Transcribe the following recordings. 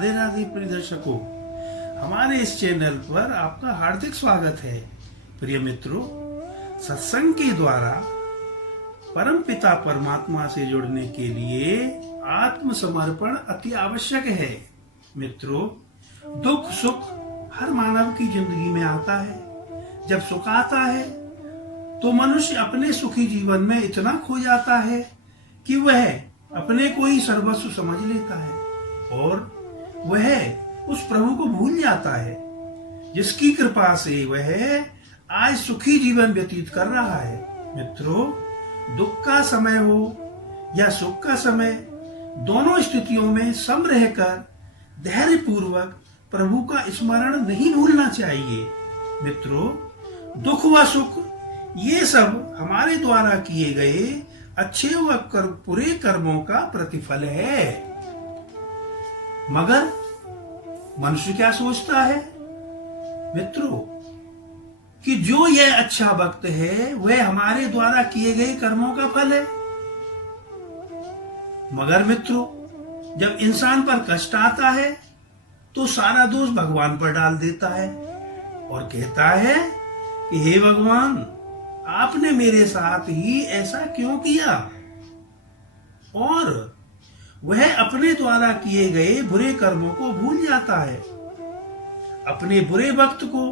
राधे राधे प्रिय दर्शकों, हमारे इस चैनल पर आपका हार्दिक स्वागत है। प्रिय मित्रों, सत्संग के द्वारा परम पिता परमात्मा से जुड़ने के लिए आत्मसमर्पण अति आवश्यक है। मित्रों, दुख सुख हर मानव की जिंदगी में आता है। जब सुख आता है तो मनुष्य अपने सुखी जीवन में इतना खो जाता है कि वह अपने को ही सर्वस्व समझ लेता है और वह उस प्रभु को भूल जाता है जिसकी कृपा से वह आज सुखी जीवन व्यतीत कर रहा है। मित्रों, दुख का समय हो या सुख का समय, दोनों स्थितियों में सम रहकर धैर्य पूर्वक प्रभु का स्मरण नहीं भूलना चाहिए। मित्रों, दुख व सुख ये सब हमारे द्वारा किए गए अच्छे व बुरे कर्मों का प्रतिफल है। मगर मनुष्य क्या सोचता है मित्रों कि जो यह अच्छा भक्त है वह हमारे द्वारा किए गए कर्मों का फल है। मगर मित्रों, जब इंसान पर कष्ट आता है तो सारा दोष भगवान पर डाल देता है और कहता है कि हे भगवान, आपने मेरे साथ ही ऐसा क्यों किया। और वह अपने द्वारा किए गए बुरे कर्मों को भूल जाता है, अपने बुरे वक्त को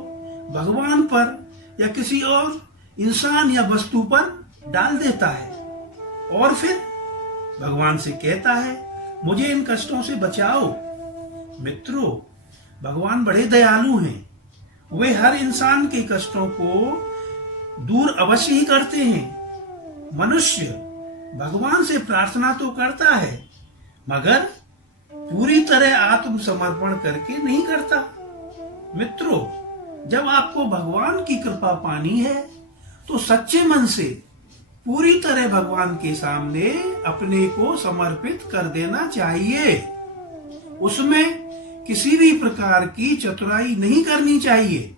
भगवान पर या किसी और इंसान या वस्तु पर डाल देता है और फिर भगवान से कहता है मुझे इन कष्टों से बचाओ। मित्रों, भगवान बड़े दयालु हैं। वे हर इंसान के कष्टों को दूर अवश्य ही करते हैं। मनुष्य भगवान से प्रार्थना तो करता है मगर पूरी तरह आत्मसमर्पण करके नहीं करता। मित्रों, जब आपको भगवान की कृपा पानी है तो सच्चे मन से पूरी तरह भगवान के सामने अपने को समर्पित कर देना चाहिए। उसमें किसी भी प्रकार की चतुराई नहीं करनी चाहिए,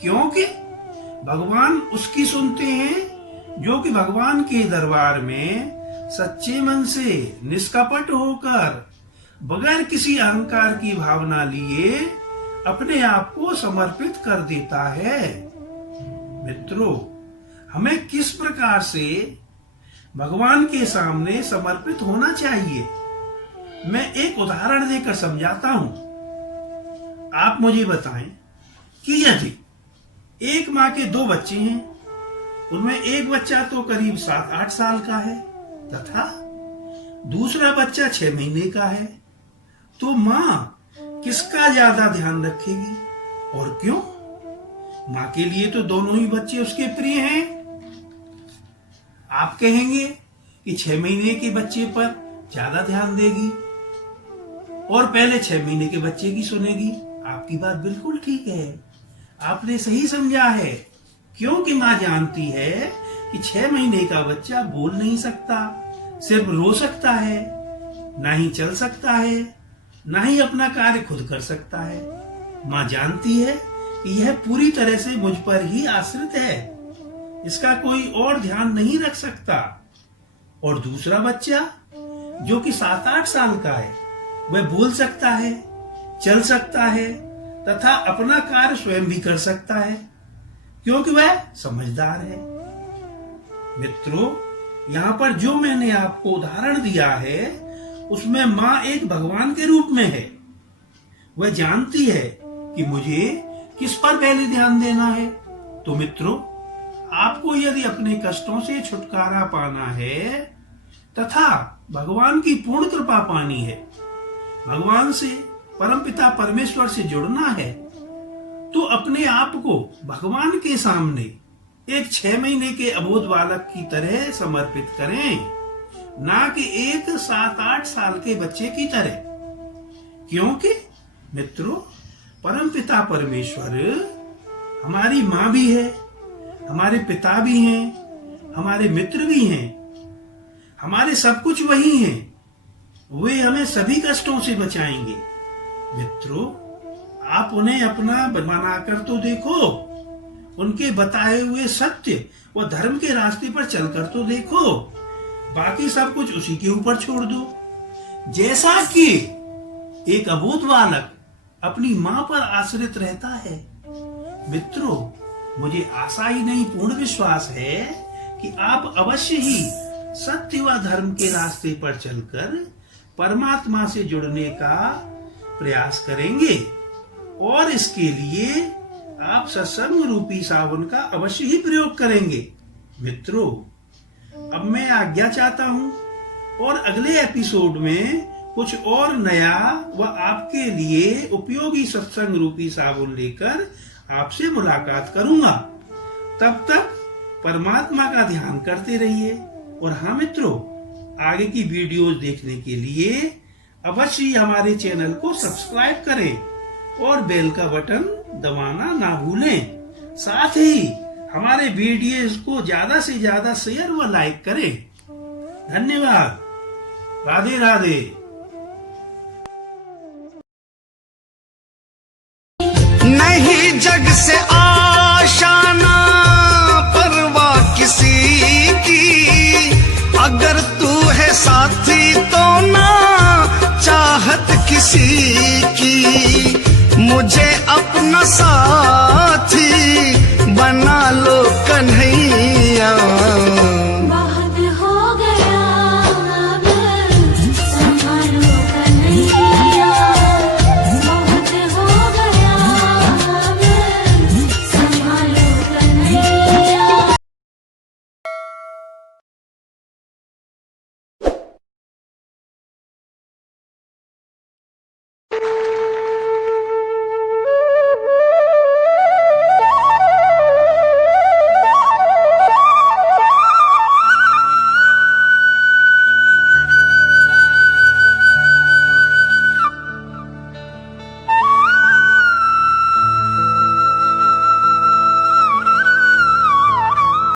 क्योंकि भगवान उसकी सुनते हैं जो कि भगवान के दरबार में सच्चे मन से निष्कपट होकर बगैर किसी अहंकार की भावना लिए अपने आप को समर्पित कर देता है। मित्रों, हमें किस प्रकार से भगवान के सामने समर्पित होना चाहिए, मैं एक उदाहरण देकर समझाता हूं। आप मुझे बताएं कि यदि एक माँ के दो बच्चे हैं, उनमें एक बच्चा तो करीब 7-8 साल का है तथा दूसरा बच्चा 6 महीने का है, तो माँ किसका ज्यादा ध्यान रखेगी और क्यों? माँ के लिए तो दोनों ही बच्चे उसके प्रिय हैं। आप कहेंगे कि 6 महीने के बच्चे पर ज्यादा ध्यान देगी और पहले 6 महीने के बच्चे की सुनेगी। आपकी बात बिल्कुल ठीक है, आपने सही समझा है, क्योंकि माँ जानती है कि 6 महीने का बच्चा बोल नहीं सकता, सिर्फ रो सकता है, ना ही चल सकता है, ना ही अपना कार्य खुद कर सकता है। माँ जानती है कि यह पूरी तरह से मुझ पर ही आश्रित है, इसका कोई और ध्यान नहीं रख सकता। और दूसरा बच्चा जो कि 7-8 साल का है, वह बोल सकता है, चल सकता है तथा अपना कार्य स्वयं भी कर सकता है, क्योंकि वह समझदार है। मित्रों, यहाँ पर जो मैंने आपको उदाहरण दिया है उसमें माँ एक भगवान के रूप में है। वह जानती है कि मुझे किस पर पहले ध्यान देना है। तो मित्रों, आपको यदि अपने कष्टों से छुटकारा पाना है तथा भगवान की पूर्ण कृपा पानी है, भगवान से परमपिता परमेश्वर से जुड़ना है, तो अपने आप को भगवान के सामने एक 6 महीने के अबोध बालक की तरह समर्पित करें, ना कि एक 7-8 साल के बच्चे की तरह। क्योंकि मित्रों, परमपिता परमेश्वर हमारी माँ भी है, हमारे पिता भी हैं, हमारे मित्र भी हैं, हमारे सब कुछ वही हैं। वे हमें सभी कष्टों से बचाएंगे। मित्रों, आप उन्हें अपना बनाकर तो देखो, उनके बताए हुए सत्य व धर्म के रास्ते पर चलकर तो देखो, बाकी सब कुछ उसी के ऊपर छोड़ दो। जैसा कि एक अबोध बालक अपनी मां पर आश्रित रहता है। मित्रों, मुझे आशा ही नहीं पूर्ण विश्वास है कि आप अवश्य ही सत्य व धर्म के रास्ते पर चलकर परमात्मा से जुड़ने का प्रयास करेंगे और इसके लिए आप सत्संग रूपी सावन का अवश्य ही प्रयोग करेंगे। मित्रों, अब मैं आज्ञा चाहता हूं और अगले एपिसोड में कुछ और नया व आपके लिए उपयोगी सत्संग रूपी साबुन लेकर आपसे मुलाकात करूंगा। तब तक परमात्मा का ध्यान करते रहिए और हाँ मित्रों, आगे की वीडियोस देखने के लिए अवश्य ही हमारे चैनल को सब्सक्राइब करें और बेल का बटन दबाना ना भूलें। साथ ही हमारे वीडियोस को ज्यादा से ज्यादा शेयर व लाइक करें। धन्यवाद। राधे राधे। नहीं जग से आशा ना परवाह किसी की, अगर तू है साथी तो ना चाहत किसी की। मुझे अपना